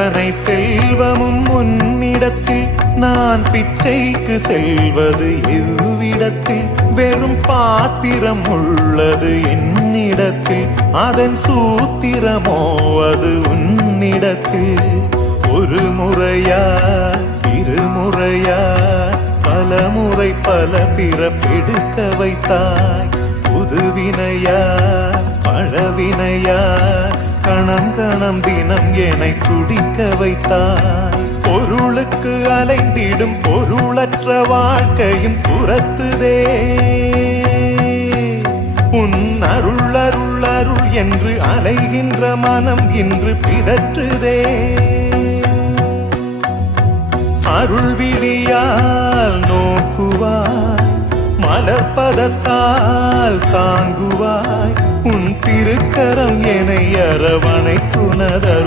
அத்தனை செல்வமும் உன்னிடத்தில் நான் பிச்சைக்கு செல்வது எவ்விடத்தில் வெறும் பாத்திரம் உள்ளது என்னிடத்தில் அதன் சூத்திரமோ அது உன்னிடத்தில் ஒரு முறையா இருமுறையா பல முறை பல பிறப்பெடுக்க வைத்தாய் புதுவினையா பழவினையா கணம் கணம் தினம் என்னை துடிக்க வைத்தாய் பொருளுக்கு அலைந்திடும் பொருளற்ற வாழ்க்கையும் துரத்துதே உன் அருள் அருள் அருள் என்று அலைகின்ற மனம் இன்று பிதற்றுதே அருள் விழியால் நோக்குவாய் மலர்பதத்தால் தாங்குவாய் உன் திருக்கரம் என்னை அரவணைத்துனதருள்